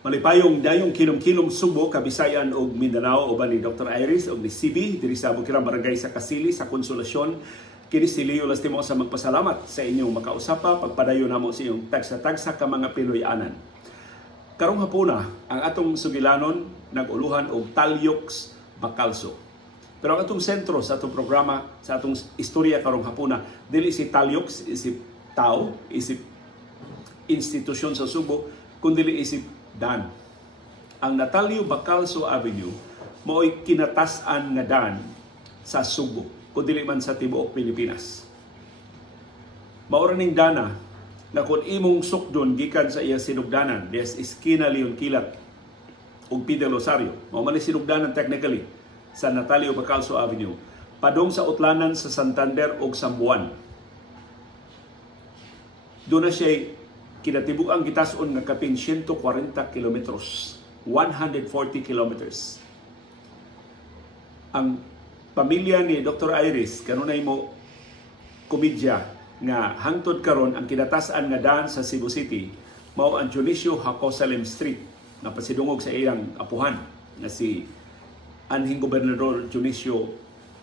Malipayong dayong kilom-kilom Subo, Kabisayan ug Mindanao uban ni Dr. Iris ug ni CB diri sa Bukirang Barangay sa Kasili sa Konsolasyon. Kini si Leo Lastimo sa magpasalamat sa inyong makausapa pagpadayon namo sa inyong tagsa-tagsa ka mga Pinoy-anan. Karong hapuna ang atong sugilanon nag-uluhan og Talyoks Bacalzo. Pero ang atong sentro sa atong programa, sa atong istorya karong hapuna, dili si Talyoks isip tao, isip institusyon sa Subo, kundi isip Dan. Ang Natalio Bacalzo Avenue mao'y kinatasan nga dan sa Subo, kundi man sa tibuok Pilipinas. Maura ning dana na kung imong sukdon gikan sa iyang sinugdanan, des Esquina Leon Kilat ug Pidel Rosario, mao man sinugdanan technically sa Natalio Bacalzo Avenue, padong sa utlanan sa Santander ug Sambuan. Doon na siya kinatibuang gitason nga kapin 140 kilometros, 140 kilometers. Ang pamilya ni Dr. Iris kanunay mo komedya nga hangtod karon ang kinatasan nga daan sa Cebu City mao ang Dionisio Hacosalem Street na pasidungog sa iyang apuhan na si anhing Gobernador Dionisio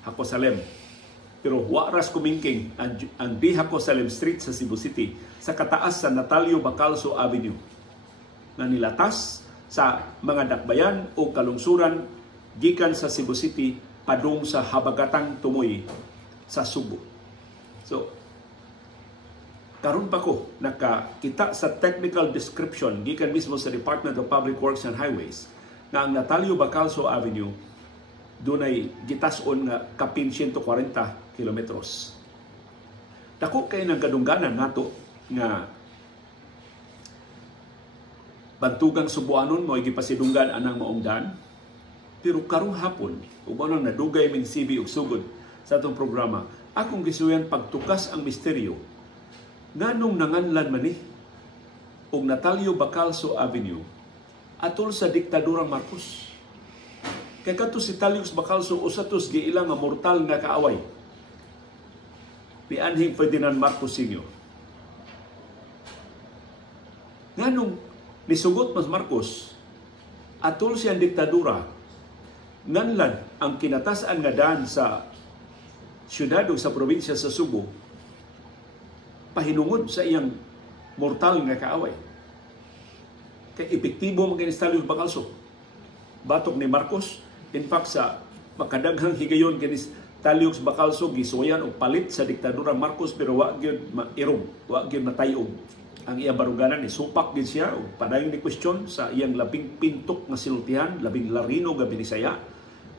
Hacosalem. Pero waras kumingking ang D. Hacosalem Street sa Cebu City sa kataas sa Natalio Bacalzo Avenue na nilatas sa mga dakbayan o kalungsuran gikan sa Cebu City padung sa habagatang tumoy sa Subo. So, karon pa ko nakakita sa technical description gikan mismo sa Department of Public Works and Highways na ang Natalio Bacalzo Avenue dunay gitason nga kapin 140 kilometros. Dako kay nang kadungganan nato nga bantugang Subuanon mo gipasidunggan anang maong dan. Pero karong hapon, uban nang nadugay ming CB ug sugod sa atong programa, akong gisuyan pagtukas ang misteryo nganong nanganlan man ni og Natalio Bacalzo Avenue atol sa diktadurang Marcos. Kay kadto si Talyoks Bacalzo usatos giilang nga mortal nga kaaway ni anhing Ferdinand Marcos Sr. Nganong nisugot mas Marcos atol siyang diktadura nganlan ang kinatasan nga daan sa syudad o sa probinsya sa Subo pahinungod sa iyang mortal nga kaaway. Kay epektibo man kay Talyoks Bacalzo batok ni Marcos. In fact, sa makadaghang higayon kinis Talyoks Bacalzo gisuwayan og palit sa diktadura Marcos pero wa gyud mairog, wa gyud matayog ang iya baruganan ni supak gid siya og padayon ni question sa iyang labing pintok nga silutihan, labing larino nga binisaya.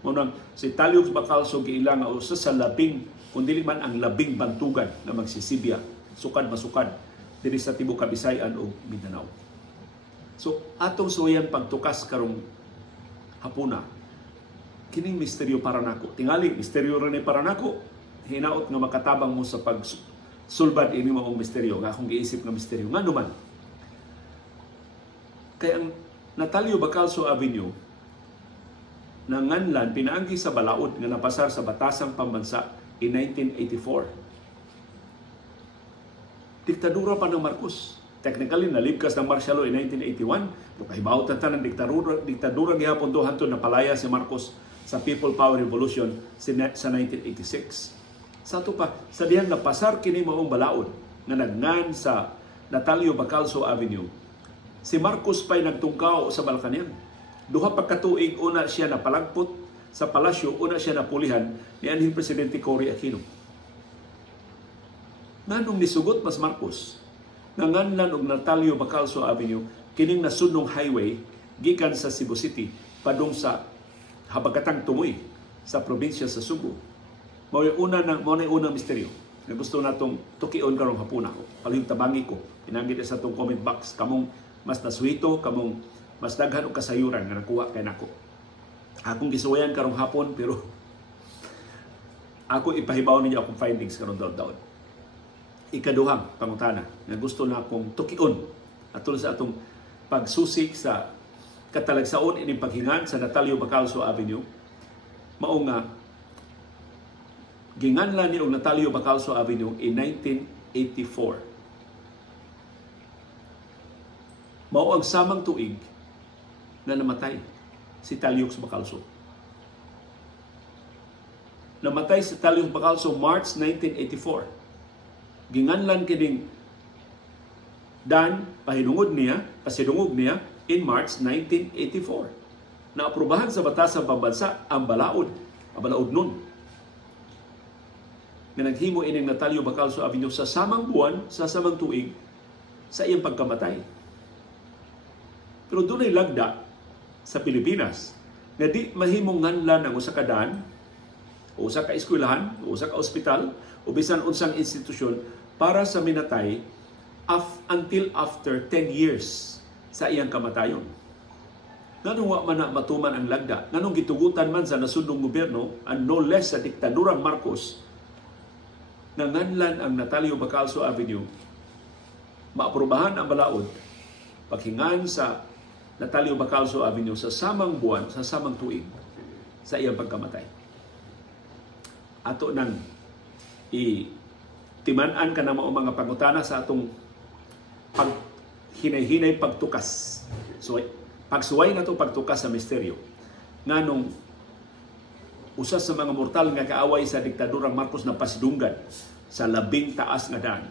Mao nang si Talyoks Bacalzo giila nga usa sa labing kundi man ang labing bantugan nga magsisibya sukad masukad diri sa tibuok Kabisayan ug Mindanao. So atong suwayan pagtukas karong hapuna kining misteryo para nako. Tingali misteryo rin para nako. Hinaot nga makatabang mo sa pagsulbad ini maong misteryo nga akong giisip nga misteryo nga naman. Kay ang Natalio Bacalzo Avenue nanganlan pinaanggi sa balaod nga napasar sa batasang pambansa in 1984. Diktadura pa ng Marcos. Technically, nalibkas ng martial law in 1981. Kahibaw ng diktadura gihapon do hantud napalaya si Marcos sa People Power Revolution sa 1986. Sa ito pa, sa diyang napasar kini maong balaod na nagngan sa Natalio Bacalzo Avenue, si Marcos pa'y nagtungkaw sa Malacañang. Duha pa katuig, una siya napalagpot sa palasyo, una siya napulihan ni anhing Presidente Cory Aquino. Nganong nisugot mas Marcos, nanganlan og Natalio Bacalzo Avenue, kining nasunong highway gikan sa Cebu City padung sa habagatang tumoy sa probinsya sa Subo. Mao na unang misteryo nga gusto natong tukion karong hapuna ko. Palihog tabangi ko. Pinanggit sa atong comment box kamong mas naswito, kamong mas daghan og kasayuran nga nakuha kay nako. Akong gisuwayan karong hapon pero ako ipahibaw ninyo akong findings karong daw-daw. Ikaduhang pangutana nga gusto na akong tukion atol sa atong pagsusik sa katalagsaon ining paghingan sa Natalio Bacalzo Avenue mao nga ginganlan ni og Natalio Bacalzo Avenue in 1984. Mao ang samang tuig na namatay si Taliox Bacalso. Namatay si Taliox Bacalso March 1984. Ginganlan kining Dan pasidungog niya in March 1984. Naaprubahan sa batas sa pambansa ang balaod nun. Na naghimo ining Natalio Bacalso Avenue sa samang buwan, sa samang tuig sa iyang pagkamatay. Pero dunay lagda sa Pilipinas na di mahimong nganlan ang usa ka daan, o usa ka eskwelahan, o usa ka ospital, o bisan unsang institusyon para sa minatay until after 10 years sa iyang kamatayon. Nganong wa man na matuman ang lagda, nganong gitugutan man sa nasudnong gobyerno, and no less sa diktadurang Marcos, na nganlan ang Natalio Bacalso Avenue, maaprubahan ang balaod, paghingan sa Natalio Bacalso Avenue sa samang buwan, sa samang tuig, sa iyang pagkamatay. Ato nang timan-an ka na mga pangutana sa atong hinay-hinay pagtukas. So, pagsuway na itong pagtukas sa misteryo. Nganong usas sa mga mortal nga kaaway sa diktadurang Marcos na pasidunggan sa labing taas nga daan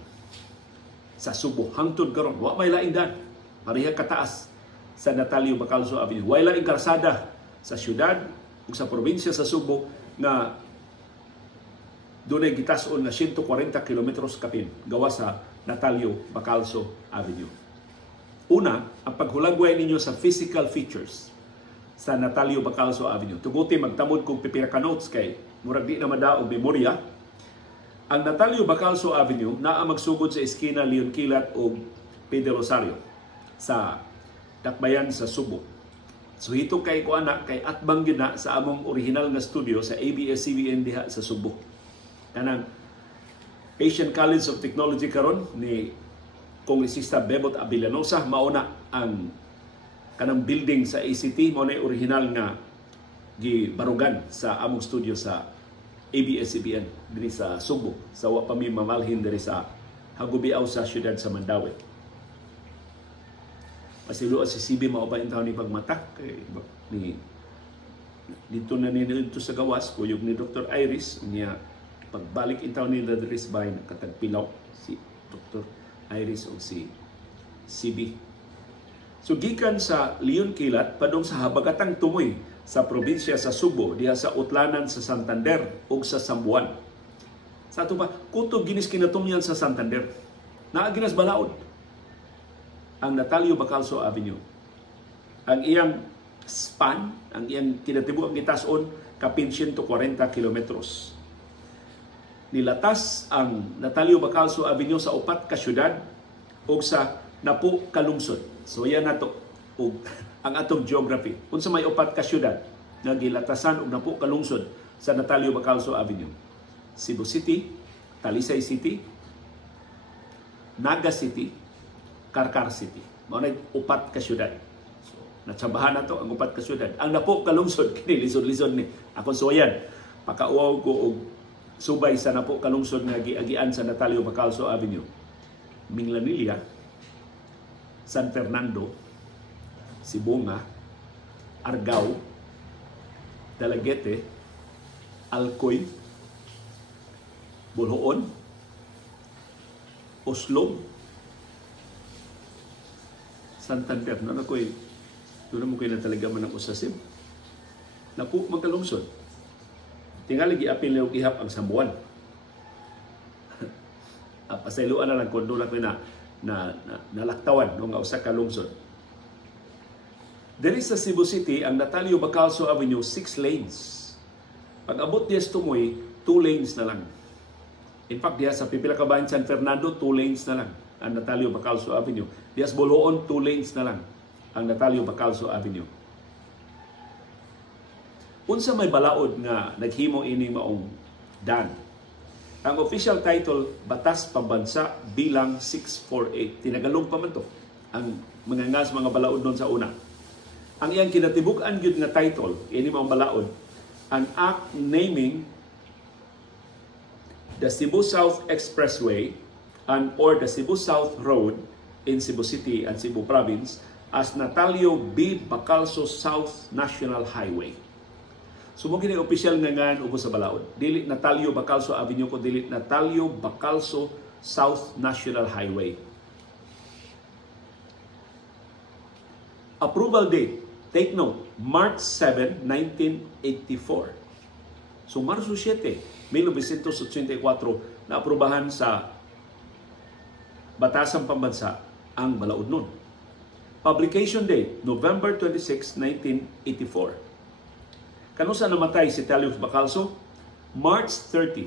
sa Subo. Hangtod karon, wa may laing daan. Pareha kataas sa Natalio Bacalso Avenue. Wa laing karsada sa syudad ug sa probinsya sa Subo nga dunay gitason na 140 kilometros kapin gawa sa Natalio Bacalso Avenue. Una, ang paghulagway ninyo sa physical features sa Natalio Bacalso Avenue. Tuguti magtamod kong pipira ka notes kay murag di na madaog memorya. Ang Natalio Bacalso Avenue naa magsugod sa eskina Leon Kilat o Pedro Rosario sa Dakbayan sa Subo. So hito kay ko anak kay atbang gina sa among original nga studio sa ABS-CBN diha sa Subo. Kanang Asian College of Technology karon ni Kongresista Bebot Avillanosa mauna ang kanang building sa ACT, mao na original nga gibarugan sa among studio sa ABS-CBN diri sa Subo, sa wa pa mi mamalhin diri sa Hagubiaw sa siyudad sa Mandaue. Pasilo si CB mao ba intaw ni pagmatak kay ni dito na dito sa gawas kuyog ni Dr. Iris niya pagbalik intaw nila diri sa bahay nakatagpilaw si Dr. Iris o si CB. So gikan sa Leon Kilat padung sa habagatang tumoy sa probinsya sa Subo diha sa utlanan sa Santander ug sa Sambuan. Sa ato ba kutob ginis kinatumyan sa Santander. Naa ginas balaod ang Natalio Bacalso Avenue. Ang iyang span, ang iyang kinatibuok gitason kapin 140 kilometros. Nilatas ang Natalio Bacalso Avenue sa upat ka syudad o sa napo ka lungsod. So yan nato og ang atong geography. Unsa may upat ka syudad nga gilatasan og napo ka lungsod sa Natalio Bacalso Avenue. Cebu City, Talisay City, Naga City, Carcar City. Mao na upat ka syudad. So natsabahan nato ang upat ka syudad. Ang napo ka lungsod kini lisod-lisod ni. Ako so yan. Pakauaw ko og subay sa napo kalungsod nga giagian sa Natalio Bacalso Avenue. Minglanilla, San Fernando, Sibonga, Argao, Dalagete, Alcoy, Bulhoon, Oslo, Santander. Doon mo kayo na talaga man ang usasib. Napo magkalungsod. Tingali giapil niyo ihap ang Sambuan. Pasayloan na lang kung doon ako na nalaktawan no nga usa ka lungsod. Diri sa Cebu City, ang Natalio Bacalso Avenue 6 lanes. Pag abot diya sa tumoy, 2 lanes na lang. In fact, diya sa pipila ka bahin San Fernando, 2 lanes na lang ang Natalio Bacalso Avenue. Diya sa Boloon, 2 lanes na lang ang Natalio Bacalso Avenue. Unsa may balaod nga naghimo ini maong dan. Ang official title, Batas Pambansa Bilang 648. Tinagalog pa man to. Ang mga ngas mga balaod doon sa una. Ang iyang kinatibuk-an gyud nga title, ini maong balaod, an act naming the Cebu South Expressway and or the Cebu South Road in Cebu City and Cebu Province as Natalio B. Bacalso South National Highway. Sumugin ang opisyal nga ngan ubos sa balaod. Dili Natalio Bacalso Avenue ko, dili Natalio Bacalso South National Highway. Approval date, take note, March 7, 1984. So Marso 7, 1984, naaprubahan sa Batasang Pambansa ang balaod nun. Publication date, November 26, 1984. Kano sa namatay si Talio Bacalso? March 30,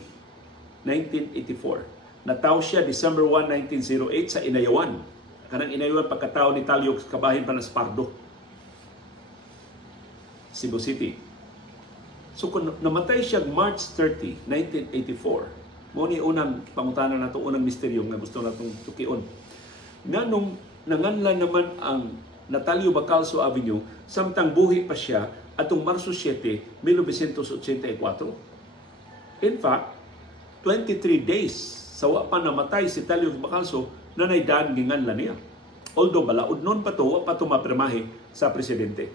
1984. Nataw siya December 1, 1908 sa Inayawan. Kanang Inayawan pagkatao ni Talio kabahin pa ng Pardo, Cebu City. So kung namatay siya March 30, 1984, mo ni unang pangutanan nato, unang misteryo nga gusto natong tukion. Nganong nanganlan naman ang Natalio Bacalso Avenue samtang buhi pa siya atong Marso 7, 1984. In fact, 23 days sa wa pa namatay si Talio Bacalso na naidaan ginganlan niya. Although balaod nun pa to, pa mapirmahe sa presidente.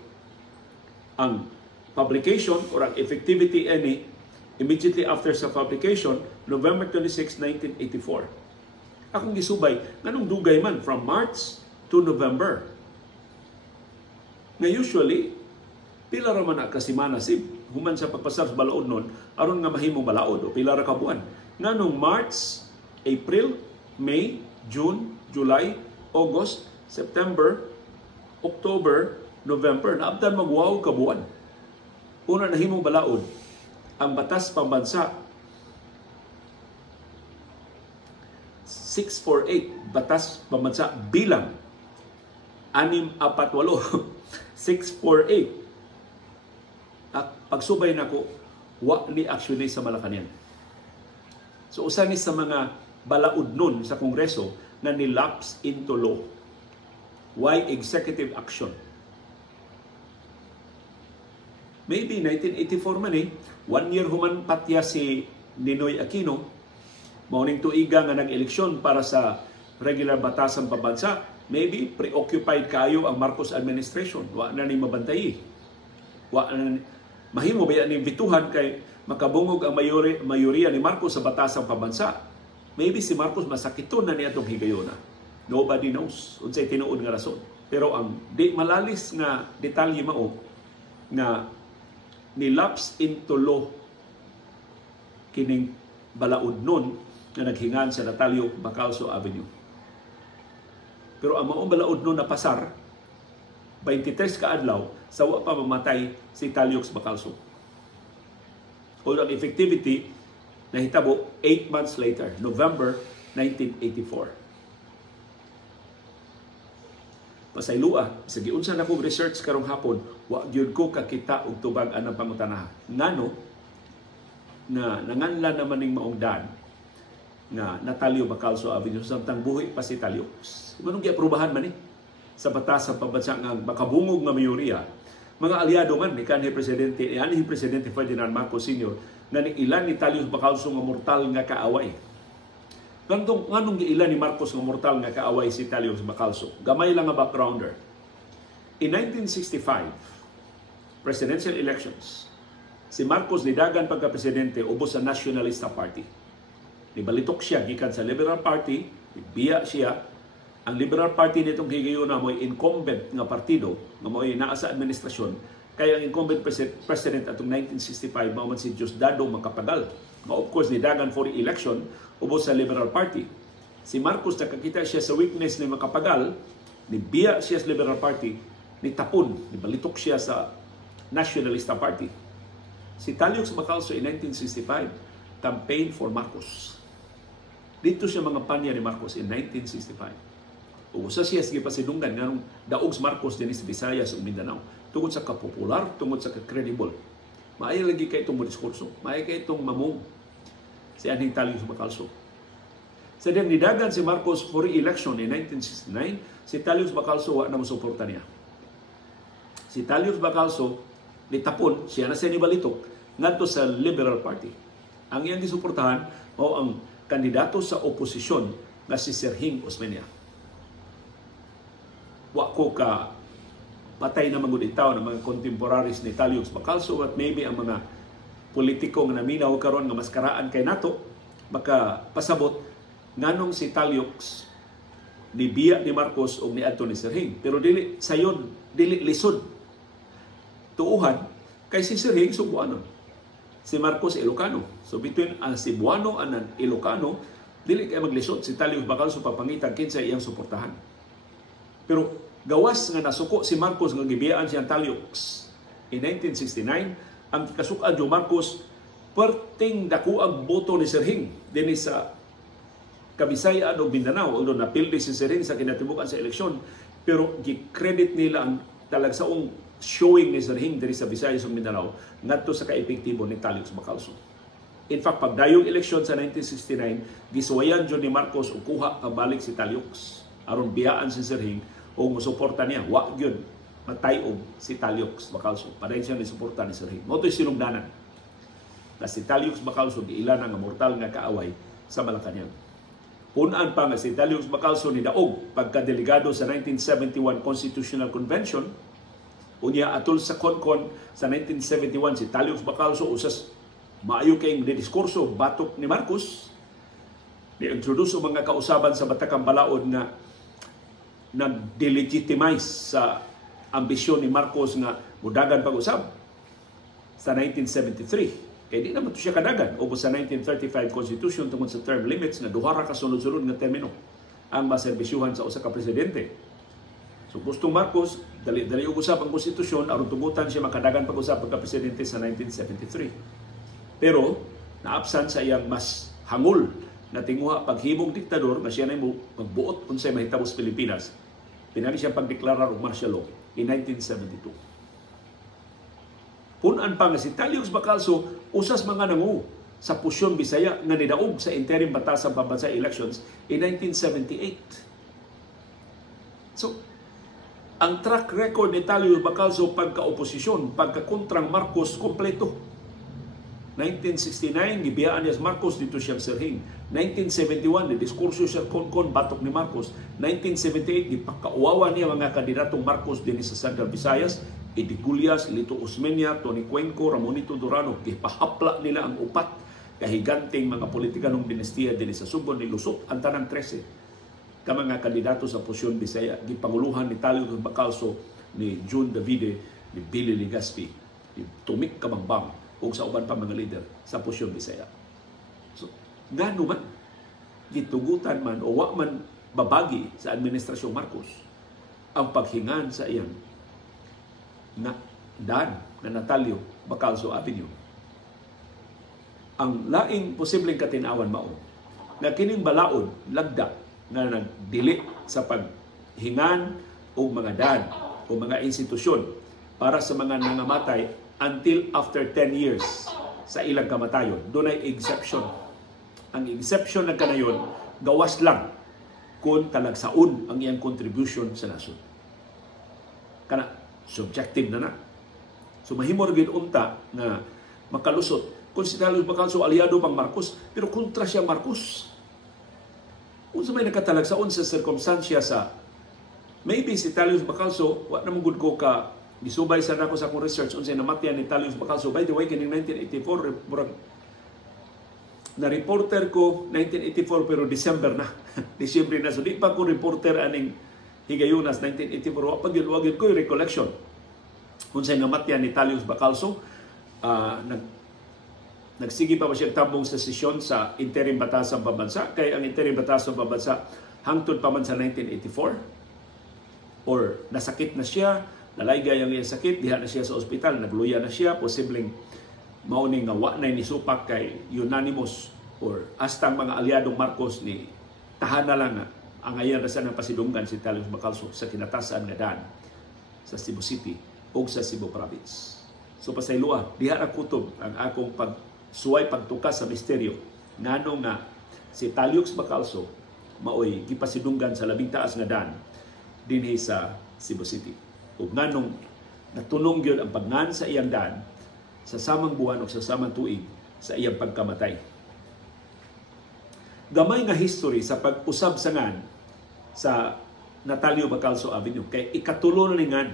Ang publication or ang effectivity any immediately after sa publication, November 26, 1984. Akong gisubay, nganong dugay man from March to November. Nga usually, pila ra man kasimana si human sa pagpasar sa balaod nun, aron nga mahimong balaod o pila ra ka buwan. Nganong March, April, May, June, July, August, September, October, November, naabdan magwaw ka buwan. Una nahimong balaod ang Batas Pambansa 648, Batas Pambansa bilang 648. 648. Pagsubay nako, wa ni actually sa Malacañang. So usa ni sa mga balaod nun sa Kongreso na nilapse into law. Why executive action? Maybe 1984 man 1 year human patya si Ninoy Aquino, mauning tuiga nga nag-eleksyon para sa regular Batasang Pambansa. Maybe preoccupied kayo ang Marcos administration. Wa na ni mabantay. Wa na mahimo ba ni bituhan kay makabungog ang mayoriya ni Marcos sa Batasang Pambansa. Maybe si Marcos masakiton na niya itong higayona. Nobody knows. Unsay tinuod nga rason. Pero ang di malalis nga detalye mao nga nilapse into law kining balaod nun na naghingan sa Natalio Bacalso Avenue. Pero ang maong balaod nun na pasar 23 ka adlaw sa wa pa mamatay si Talio Bacalso. Although ang effectivity nahitabo 8 months later, November 1984. Pasaylua, sa giunsa na kong research karong hapon, wa gyud ko kakita og tubag anang pangutanaha. Ngano na nanganla naman ning maong daan na Natalio Bacalso Avenue samtang buhi pa si Talio. Manong giaprubahan man sa batas sa pambansa nga makabungog nga mayoriya. Mga aliado man ni kanhi presidente, ani presidente Ferdinand Marcos Sr. na ni ilan ni Talio Bacalso nga mortal nga kaaway. Nganong giila ni Marcos nga mortal nga kaaway si Talio Bacalso? Gamay lang nga backgrounder. In 1965, presidential elections, si Marcos nidagan pagka-presidente ubos sa Nationalista Party. Nibalitok siya gikan sa Liberal Party, biya siya. Ang Liberal Party nitong higayuna mo'y incumbent nga partido, nga mo'y naa sa administrasyon, kaya ang incumbent president atong 1965 mao man si Diosdado Macapagal. Of course, nidagan for election ubos sa Liberal Party. Si Marcos nakakita siya sa weakness ni Macapagal, nibiya siya sa Liberal Party, nitapon, nibalitok siya sa Nationalista Party. Si Talio Bacalso in 1965 campaign for Marcos. Dito siya mga panya ni Marcos in 1965. Usa siya sige pasidunggan nganong daog Marcos din sa Visayas ug Mindanao tungod sa kapopular, tungod sa ka-credible. Maayo lagi kay itong diskurso, maayo kay itong mamong si Aning Talio Bacalso. Sa dem nidagan si Marcos for election in 1969, si Talio Bacalso wa na mosuporta niya. Si Talio Bacalso nitapon, siya na siya nibalitok ngadto sa Liberal Party. Ang iyang gisuportahan o ang kandidato sa oposisyon nga si Serhing Osmeña. Wa ko ka patay na maguditaw ng mga contemporaries ni Taliux Bacalso at maybe ang mga politiko nga naminaw karon nga maskaraan kay nato baka pasabot nganong si Taliux ni biya ni Marcos o ni Anthony Serhing. Pero dili sayon, dili lisod. Tuuhan kay si Serhing Cebuano, si Marcos Ilocano. So between ang Cebuano and ang Ilocano, dili kay maglisod si Taliux Bacalso papangitan kinsa iyang suportahan. Pero gawas nga nasuko si Marcos nga gibiyaan siyang Taliux in 1969, ang kasukaan jo Marcos perting dakuang boto ni Serhing dinhi sa Kabisayan o Mindanao, although napildi si Serhing sa kinatibukan sa eleksyon, pero gi-credit nila ang talagsaong showing ni Serhing diri sa Visayas ug Mindanao ngadto sa kaepektibo ni Taliux Bacalso. In fact, pagdayong eleksyon sa 1969, gisuwayan jud ni Marcos og kuha pabalik si Taliux aron biyaan si Serhing o musuporta niya. Wa gyud matay-og si Taliux Bacalso. Paday siya ni suporta ni Serhing. Moto'y sinugdanan na si Taliux Bacalso giilan nga mortal nga kaaway sa Malacañang. Punan pa nga si Taliux Bacalso ni daog pagkadelegado sa 1971 Constitutional Convention. Unya atol sa CONCON sa 1971 si Taliux Bacalso usas maayo kayong diskurso batok ni Marcos. Ni-introduce mga kausaban sa Batakang Balaod nga nag-delegitimize sa ambisyon ni Marcos nga mudagan pag-usab sa 1973. Kaya di naman ito siya kadagan. O sa 1935 Constitution tungkol sa term limits na duhara ka sunod-sunod nga termino ang maserbisyuhan sa usa ka presidente. So gustong Marcos, dali usab ang konstitusyon aron tugutan siya makadagan pag-usab pagka presidente sa 1973. Pero naapsan sa iyang mas hangul na tinguha paghimong diktador na siya na magbuot unsay mahitabo sa Pilipinas. Pinali siya pagdeklarar og martial law in 1972. Punan pa nga si Taliux Bacalso usas mga nangu sa Pusyon Bisaya nga nidaog sa interim Batasan Pambansa elections in 1978. So, ang track record ni Taliux Bacalso pagka-oposisyon, pagka-kontrang Marcos, kompleto. 1969, gibiyaan niya Marcos dito siyang Serhing. 1971, ni diskurso siya kon batok ni Marcos. 1978, gipakauwawa niya mga kandidatong Marcos din sa Central Visayas, Eddie Gulyas, Lito Osmeña, Tony Cuenco, Ramonito Durano. Gipahapla nila ang upat kahiganting mga politikanong dinastiya din sa Subo ni Lusot, ang tanang 13. Ka mga kandidato sa Pusyon Bisaya, gipanguluhan ni Taliux Bacalso, ni June Davide, ni Billy Legaspi, ni Tumik Kabambang, o sa uban pa mga leader sa Pusyon Bisaya. So, gano man, gitugutan man o wa man babagi sa Administrasyong Marcos ang paghingan sa iyang na daan na Natalio Bacalso Avenue. Ang laing posibleng katinawan mao na kining balaod lagda na nagdili sa paghingan o mga daan o mga institusyon para sa mga nangamatay until after 10 years sa ilang kamatayon. Doon ay exception. Ang exception na kanayon, gawas lang kung talagsaon ang iyang contribution sa nasod. Kana, subjective na. So mahimor gid unta na makalusot kung si Taliux Bacalso aliado pang Marcos, pero kontra siya Marcos. Kung sa may nakatalagsaon sa circumstansya sa maybe si Taliux Bacalso, wa namang gud ko ka gisubay sa nako sa akong research unsay namatyan ni Taliux Bacalso. By the way, kining 1984 na reporter ko 1984 pero December na. December na. So di pa ko reporter aning higayunas 1984. Wa gyud ko yung recollection unsay namatyan ni Taliux Bacalso. Nagsigi pa ba siya tabong sa sesyon sa interim Batasang Pambansa, kay ang interim Batasang Pambansa hangtod pa man sa 1984 or nasakit na siya, nalaygay ang iyang sakit, diha na siya sa ospital, nagluya na siya, posibleng mauning nga wa na ni supak kay unanimous or hasta mga aliadong Marcos ni tahan na lang nga ang ayan na sa pasidunggan si Taliux Bacalso sa kinatasan nga daan sa Cebu City o sa Cebu Province. So pasaylua, diha na kutob ang akong pagsuway pagtukas sa misteryo ngano nga si Taliux Bacalso maoy gipasidunggan sa labing taas nga daan dinhi sa Cebu City. Ug nganong natunong gyud ang pagngan sa iyang daan sa samang buwan o sa samang tuig sa iyang pagkamatay. Gamay nga history sa pag-usab sa ngan sa Natalio Bacalso Avenue kay ikatulo na ni ngan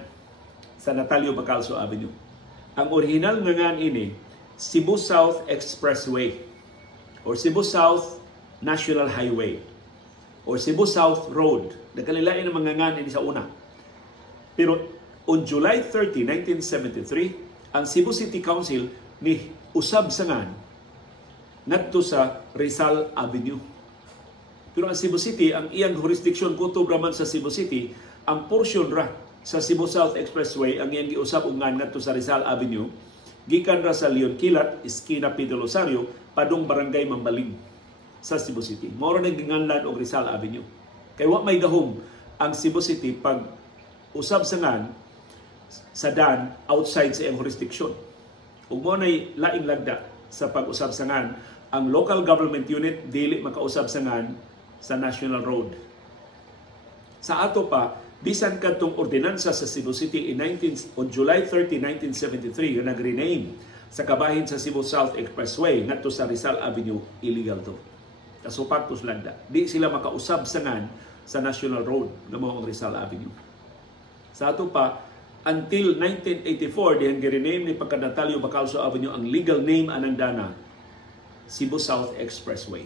sa Natalio Bacalso Avenue. Ang original nga ngan ini Cebu South Expressway or Cebu South National Highway or Cebu South Road. Nagkalilain ang mga ngan ini sa una. Pero on July 30, 1973, ang Cebu City Council ni usab sa ngan ngadto sa Rizal Avenue. Pero ang Cebu City, ang iyang jurisdiction kutob raman sa Cebu City, ang portion ra sa Cebu South Expressway ang iyang giusab og ngan ngadto sa Rizal Avenue, gikan ra sa Leon Kilat, Esquina Pedro Rosario, padung Barangay Mambaling sa Cebu City. Mao ra nagginganlan og Rizal Avenue. Kay wa may gahom ang Cebu City pag usab sa ngan sa dan outside sa iyang jurisdiction. Ug mo nay laing lagda sa pag-usab sa ngan, ang local government unit dili makausab sa ngan sa National Road. Sa ato pa, bisan kadtong ordinansa sa Cebu City on July 30, 1973 nga nag-rename sa kabahin sa Cebu South Expressway ngadto sa Rizal Avenue, illegal to. Kasupaktos lagda. Di sila makausab sa ngan sa National Road nga mao ang Rizal Avenue. Sa ato pa, until 1984 dihang gi-rename ni pagka-Natalio Bacalso Avenue, ang legal name anang dana Cebu South Expressway.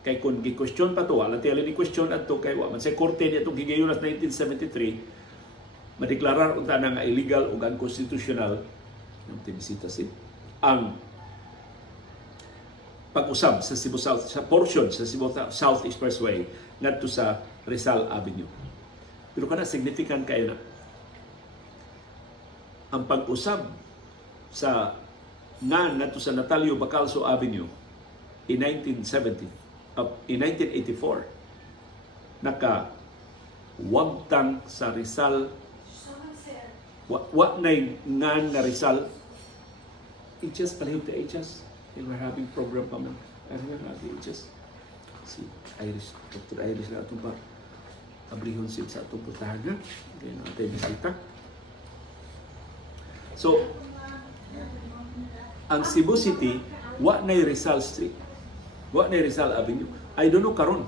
Kay kung gi-question pa to, wala tayo ni question adto kay wa man sa korte niya itong higayon at 1973 madeklarar unta na nga illegal ug unconstitutional ng tinisita ang pag-usab sa Cebu South, sa portion sa Cebu South Expressway ngadto sa Rizal Avenue. Pero kana significant kayo na ang pag-usab sa ngan ngadto sa Natalio Bacalso Avenue in 1984 wagtang sa Rizal wa nay ngan na Rizal. Just palihog the HS and we're having program pa man. I remember the HS si Iris, Dr. Iris na itong pa abrihon sid sa itong putahan na kaya natin bisita. So ang Cebu City wa nay Rizal Street, wa nay Rizal Avenue. I don't know karon.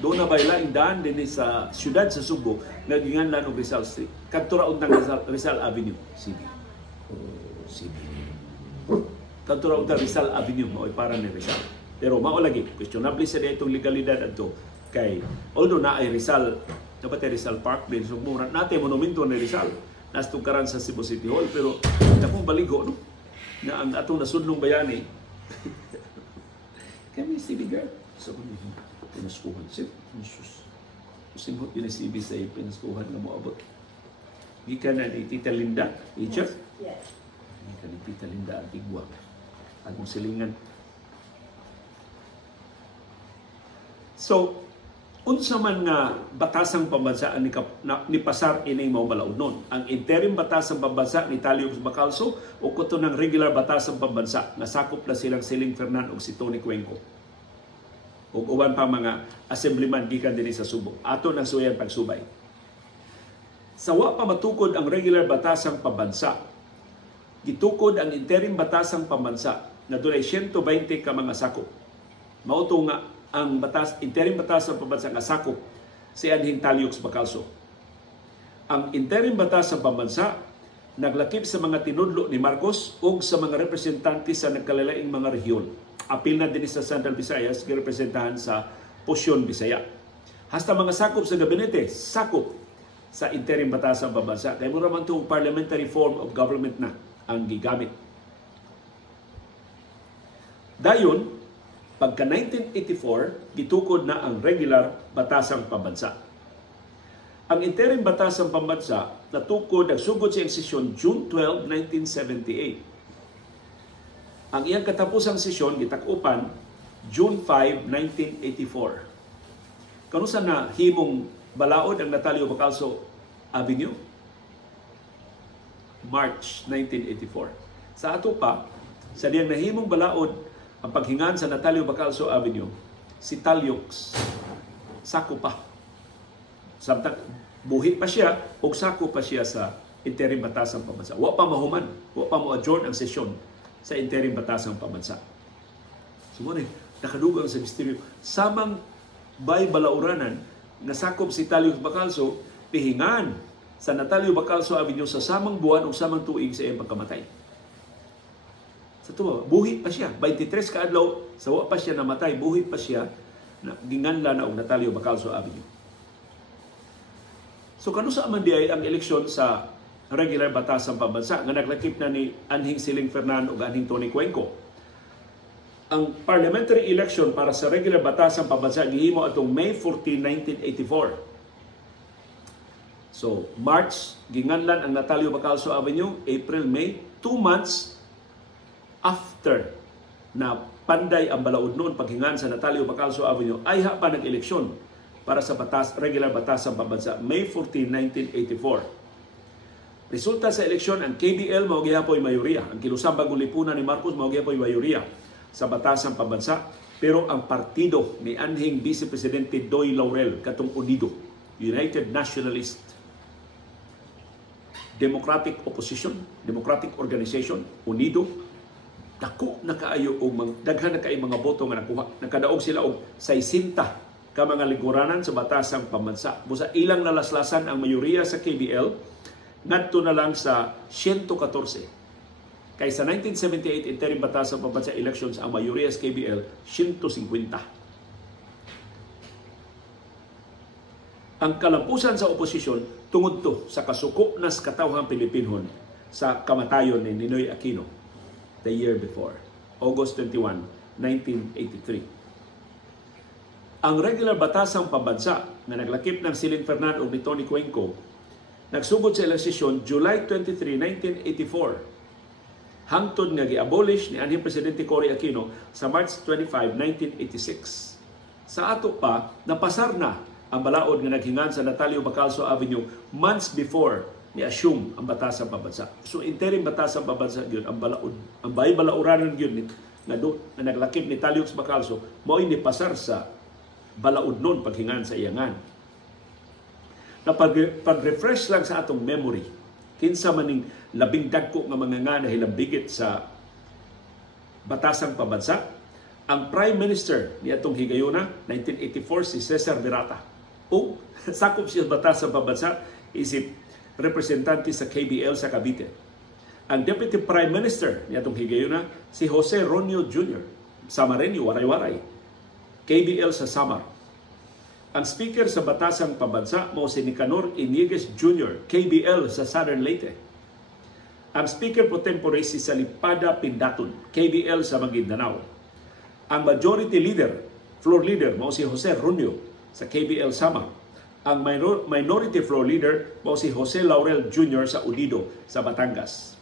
Doon na bayla daan din sa siyudad sa Subo naginganlan og Rizal Street. Kadto ra untang Rizal Avenue, CB. Kadto ra untang Rizal Avenue mao para ni Rizal. Pero mao lagi questionable sa itong legalidad adto kay although na ay Rizal, dapat ay Rizal Park din so mura natin monumento ni Rizal nas tukaran sa Cebu City Hall, pero dakong baligo no na ang atong nasudlong bayani kami CB girl so pinaskuhan siya. Simhot yun si CB sa pinaskuhan nga moabot. Gikan na ni Tita Linda, teacher? Yes. Gikan ni Tita Linda Antigua. Anong silingan. So, unsa man nga batasang pambansa ni pasar ining mao balaod nun. Ang interim batasang pambansa ni Natalio Bacalso o kuto ng regular batasang pambansa na sakop na silang Siling Fernan o si Tony Cuenco. Ug uban pa mga assemblyman gikan dinhi sa Subo. Ato nang suyan pagsubay. Sa wa pa matukod ang regular batasang pambansa, gitukod ang interim batasang pambansa na dunay 120 ka mga sakop. Mao to nga ang interim batasang pambansa nga sakop si anhing Natalio Bacalso. Ang interim batasang pambansa naglakip sa mga tinudlo ni Marcos ug sa mga representante sa nagkalalaing mga rehiyon. Apil na din sa Central Visayas, girepresentahan sa Pusyon, Bisaya. Hasta mga sakop sa gabinete, sakop sa interim batasang pambansa. Kaya mo naman itong parliamentary form of government na ang gigamit. Dayon, pagka 1984, gitukod na ang regular batasang pambansa. Ang interim batasang pambansa natukod, nagsugod sa sesyon June 12, 1978. Ang iyang katapusang sesyon gitakupan June 5, 1984. Kanusa na himong balaod ang Natalio Bacalso Avenue? March 1984. Sa ato pa, sa diyang nahimong balaod ang paghingan sa Natalio Bacalso Avenue, si Taliox sako pa. Samtang buhi pa siya o sako pa siya sa interim batasang pambansa. Wa pa mahuman, wa pa mo-adjourn ang sesyon sa interim batasang pambansa. Sumuni, nakadugang sa misteryo. Samang bay balauranan na sakop si Natalio Bacalso, pihingan sa Natalio Bacalso Avenue sa samang buwan o samang tuig sa iyang pagkamatay. Sa tuwa, buhi pa siya. 23 ka adlaw, sawa pa siya namatay, buhi pa siya, na ginganlan na og Natalio Bacalso Avenue. So kanusa man di ay ang eleksyon sa regular batasang pambansa nga naglakip na ni Anhing Siling Fernan ug Anhing Tony Cuenco. Ang parliamentary election para sa regular batasang pambansa gihimo atong May 14, 1984. So, March, ginganlan ang Natalio Bacalso Avenue, April, May, 2 months after na panday ang balaod noon paghingan sa Natalio Bacalso Avenue, ay pa nag-eleksyon para sa regular batasang pambansa, May 14, 1984. Resulta sa eleksyon, ang KBL mao gihapoy mayoriya. Ang kilusang bagong lipunan ni Marcos mao gihapoy mayoriya sa batasang pambansa. Pero ang partido ni Anhing Vice Presidente Doy Laurel, katong UNIDO, United Nationalist Democratic Opposition, Democratic Organization, UNIDO, dako na kaayo o daghan na kaayo mga boto nga nakuha. Nakadaog sila og 60 ka mga liguranan sa batasang pambansa. Busa ilang nalaslasan ang mayoriya sa KBL, ngadto na lang sa 114. Kaysa 1978 interim batasang pambansa elections, ang mayoriya sa KBL 150. Ang kalampusan sa oposisyon tungod to sa kasuko nas katawhang Pilipinhon sa kamatayon ni Ninoy Aquino the year before, August 21, 1983. Ang regular batasang pambansa na naglakip ng Siling Fernan o ni Tony Cuenco nagsugod sa eleksyon July 23, 1984. Hangtod nga gi-abolish ni Anhing Presidente Cory Aquino sa March 25, 1986. Sa ato pa, napasar na ang balaod nga naghingan sa Natalio Bacalso Avenue months before ni-assume ang batasang pambansa. So interim batasang pambansa gyud ang balaod, ang balauran gyud nga naglakip ni Talio Bacalso mao ni pasar sa balaod noon paghingan sa iyangan. Na pag-refresh lang sa atong memory, kinsa maning labing dagko nga mga nga nahilambigit sa batasang pambansa, ang Prime Minister ni atong higayuna 1984 si Cesar Virata. O sakop siya batasang pambansa, isip representante sa KBL sa Cavite. Ang Deputy Prime Minister ni atong higayuna si Jose Ronio Jr. Samareño, Waray-Waray, KBL sa Samar. Ang Speaker sa batasang pambansa mo si Nicanor Iñiguez Jr., KBL sa Southern Leyte. Ang Speaker pro tempore si Salipada Pindaton, KBL sa Maguindanao. Ang Majority Leader, Floor Leader mo si Jose Ronio sa KBL Samar. Ang Minority Floor Leader mo si Jose Laurel Jr. sa UNIDO sa Batangas.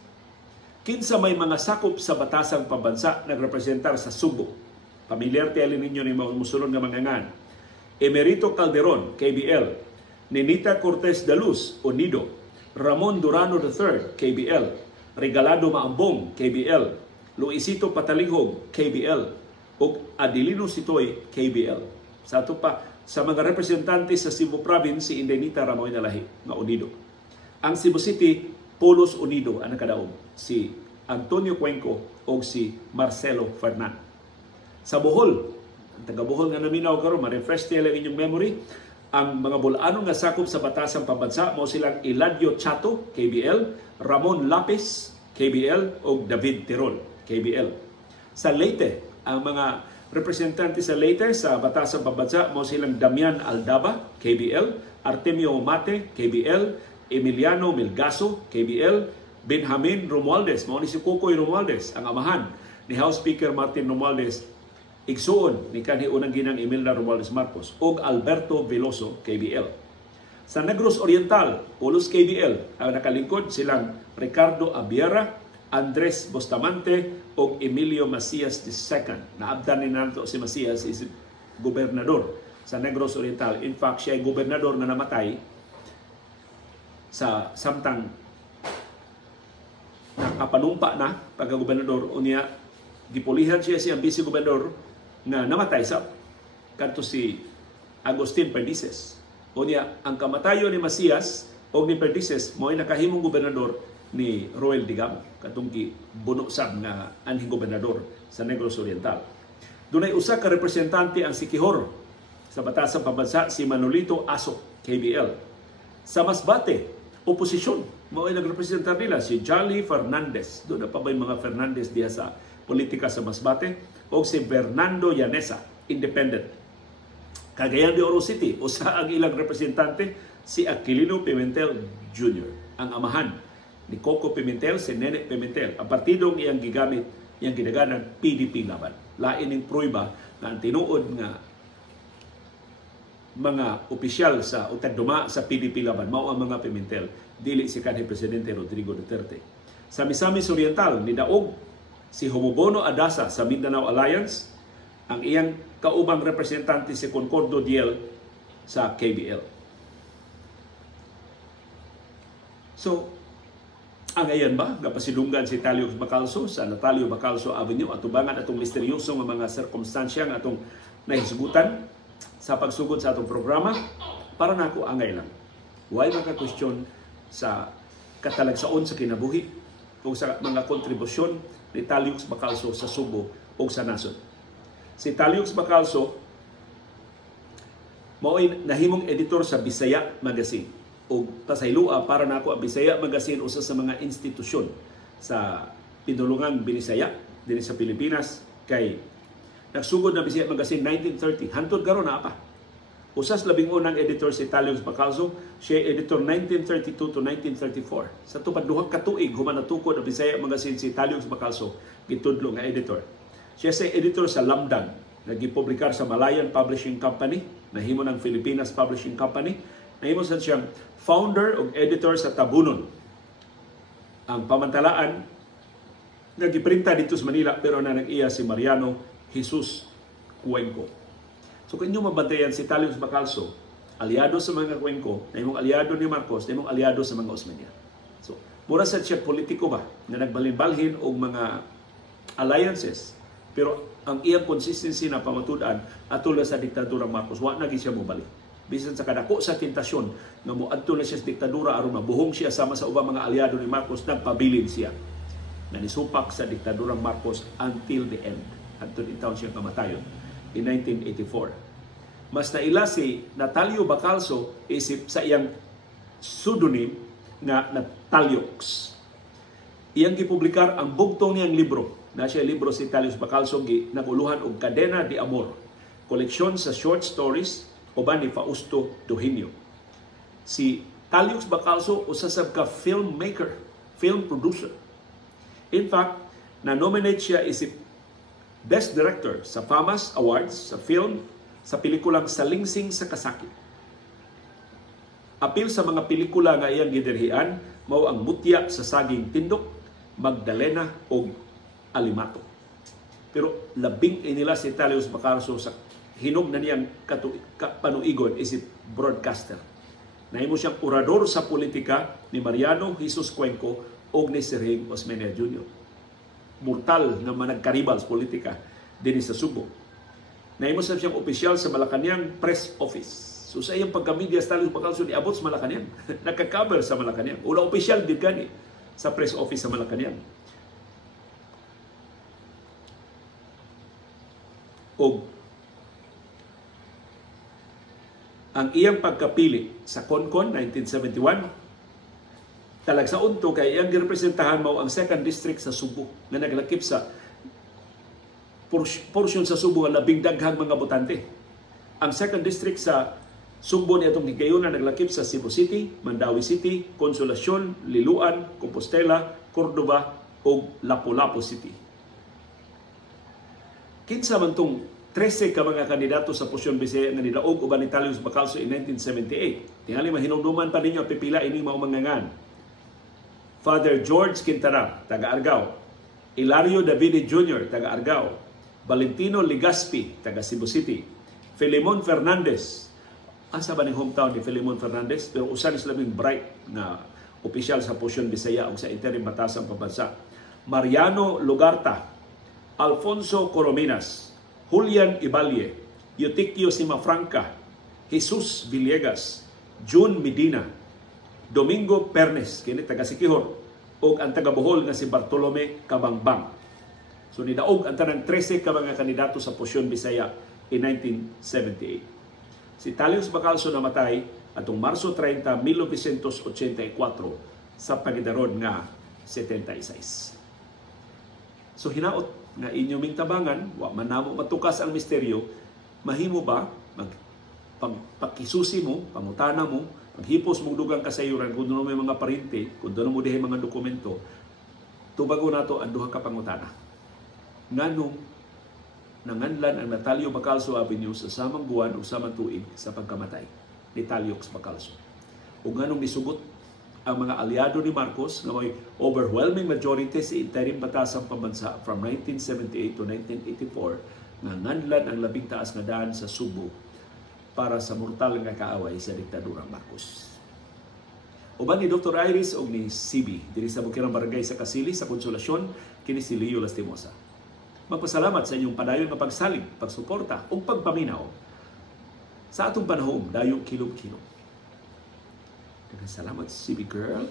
Kinsa may mga sakop sa batasang pambansa nagrepresentar sa Subo. Pamilyar tiyali ninyo ni mga musulon nga mangangan. Emerito Calderon, KBL. Nenita Cortez de Luz, UNIDO. Ramon Durano III, KBL. Regalado Maambong, KBL. Luisito Patalihog, KBL. Ug Adelino Sitoy, KBL. Sa ato pa, sa mga representante sa Cebu Province, si Indenita Ramoy Nalahi, nga UNIDO. Ang Cebu City, Polos UNIDO, ang nakadaog, si Antonio Cuenco o si Marcelo Fernan. Sa Bohol, ang taga Bohol nga naminaw karon, ma-refresh nila inyong memory, ang mga bulaano nga sakop sa batasang pambansa, mo silang Eladio Chato, KBL, Ramon Lapis, KBL, o David Tirol, KBL. Sa Leyte, ang mga representante sa Leyte sa batasang pambansa mo silang Damian Aldaba, KBL, Artemio Mate, KBL, Emiliano Melgaso, KBL, Benjamin Romualdez, mao ni si Kukoy Romualdez, ang amahan ni House Speaker Martin Romualdez, igsuon ni kanhi unang ginang Imelda Romualdez Marcos, ug Alberto Veloso, KBL. Sa Negros Oriental, Polos KBL, ang nakalingkod silang Ricardo Abiera, Andres Bustamante o Emilio Macias II. Naabdan ni nato si Macias is gobernador sa Negros Oriental. In fact, siya ay gobernador na namatay sa samtang nakapanumpa na pagka-gobernador. Unya, gipulihan siya siyang vice-gobernador na namatay sa kanto si Agustin Perdices. Unya, ang kamatayo ni Macias o ni Perdices mo ay nakahimong gobernador ni Roel Digamo, katong gibuno sab nga anhing gobernador sa Negros Oriental. Dunay usa ka representante ang Siquijor sa batasang pambansa, si Manolito Aso, KBL. Sa Masbate, oposisyon. Mao ay nagrepresentar nila si Jolly Fernandez. Doon na pa ba yung mga Fernandez diya sa politika sa Masbate? O si Fernando Llanesa, independent. Cagayan de Oro City, usa ang ilang representante, si Aquilino Pimentel Jr., ang amahan ni Coco Pimentel, si Nene Pimentel. Ang partidong iyang gigamit, iyang ginaganan, PDP laban. Lain ng prueba na ang tinuod nga mga opisyal sa utagduma sa PDP laban, mao ang mga Pimentel, dili si kanhi Presidente Rodrigo Duterte. Sa Misamis Oriental, nidaog si Homobono Adasa sa Mindanao Alliance, ang iyang kaubang representante si Concordo Diel sa KBL. So, ang ayan ba, napasilunggan si Talio Bacalso sa Natalio Bacalso Avenue at tubangan atong misteryosong mga sirkumstansya nga atong nahisgutan sa pagsugod sa atong programa. Para nako angay lang. Why maka-question sa katalagsaon sa kinabuhi o sa mga kontribusyon ni Talio Bacalso sa Subo o sa nasod. Si Talio Bacalso mao'y nahimong editor sa Bisaya Magazine. O pasaylua para nako ang Bisaya Magazine usa sa mga institusyon sa pinulungan Binisaya dinhi sa Pilipinas kay nagsugod na Bisaya Magazine 1930 hantod karon na pa. Usas labing unang editor si Talio Bacalso, siya editor 1932 to 1934. Sa tupad duha ka tuig human natukod ang Bisaya Magazine si Talio Bacalso gitudlo nga editor. Siya sa editor sa Lamdan, nagipublikar sa Malayan Publishing Company, nahimo ng Filipinas Publishing Company, nahimo sa siyang founder o editor sa Tabunon. Ang pamantalaan, nagiprinta dito sa Manila pero na nag-iya si Mariano Jesus Cuenco. So kung inyo mabantayan si Talio Bacalso, aliado sa mga Cuenco, nahimong aliado ni Marcos, nahimong aliado sa mga Osmeña. So, mura sa siya politiko ba na nagbalhin-balhin og mga alliances, pero ang iyang consistency na pamatudan atol sa diktadura Marcos, wa na siya mobalik. Bisan sa kadako sa tentasyon nga moadto na siya sa diktadura aron mabuhong siya sama sa ubang mga aliado ni Marcos, nagpabilin siya na nisupak sa diktadura Marcos until the end. Until itaon siya kamatayon in 1984. Mas naila si Natalio Bacalso isip sa iyang pseudonym nga Nataliox. Iyang gipublikar ang bugtong niyang libro. Na siya libro si Talio Bacalso naguluhan og Cadena de Amor, koleksyon sa short stories uban ni Fausto Dohinio. Si Talio Bacalso usa sab ka filmmaker, film producer. In fact, na-nominate siya isip Best Director sa FAMAS Awards sa film sa pelikulang Salingsing sa Kasakit. Apil sa mga pelikula nga iyang gidirhian mao ang Mutya sa Saging Tindok, Magdalena o Alimato. Pero labing inila si Talio Bacalso sa hinog na niyang panuigon isip broadcaster. Nahimo siyang orador sa politika ni Mariano Jesus Cuenco o ni Sergio Osmeña Jr. Mortal na managkaribal sa politika din sa Subo. Nahimo siyang opisyal sa Malacañang Press Office. So sa iyang pagka-media, Talio Bacalso niabot sa Malacañang. Nagka-cover sa Malacañang. Una opisyal din gani sa press office sa Malacañang. O ang iyang pagkapili sa CONCON 1971, talagsaon to kay iyang girepresentahan mao ang 2nd District sa Subo na naglakip sa portion sa Subo nga labing daghang mga botante. Ang 2nd District sa Subo ni atong higayuna naglakip sa Cebu City, Mandawi City, Consolacion, Liloan, Compostela, Cordova ug Lapu-Lapu City. Kinsa man tong 13 ka mga kandidato sa posisyon Bisaya nga nidaog uban ni Talio Bacalso in 1978. Tingali mahinumduman pa ninyo pipila ini mao mangangan. Father George Quintana, taga Argao. Hilario Davide Jr., taga Argao. Valentino Legaspi, taga Cebu City. Filemon Fernandez. Asa ba ning hometown ni Filemon Fernandez? Pero usa ni labing bright na opisyal sa posisyon Bisaya ug sa interim batasang pambansa. Mariano Lugarta, Alfonso Corominas, Julian Ibalye, Eutikio Simafranca, Jesus Villegas, June Medina, Domingo Pernes, kini taga Siquijor, ug ang taga Bohol nga si Bartolome Cabangbang. So nidaog ang tanang 13 ka mga kandidato sa posisyon Bisaya in 1978. Si Talio Bacalso namatay atong Marso 30, 1984 sa pagidaron nga 76. So hinaot nga inyo ming tabangan, wa man namo matukas ang misteryo, mahimo ba pagkisusi mo, pangutana mo, paghipos mong dugang kasayuran kung doon may mga parente, kung doon mo dihay mga dokumento, tubago nato ang duha ka pangutana. Nganong nanganlan ang Natalio Bacalso Avenue sa samang buwan o samang tuig sa pagkamatay ni Taliox Bacalso? O nganong nisugot ang mga aliado ni Marcos na may overwhelming majority sa interim batasang pambansa from 1978 to 1984 nga nganlan ang labing taas nga daan sa Subo para sa mortal nga kaaway sa diktadurang Marcos. Uban ni Dr. Iris o ni CB diri sa Bukirang Barangay sa Kasili sa Konsolasyon kini si Leo Lastimosa. Magpasalamat sa inyong padayon nga pagsalig, pagsuporta ug pagpaminaw sa atong panahon dayong kilom-kilom. Salamat, CB Girl.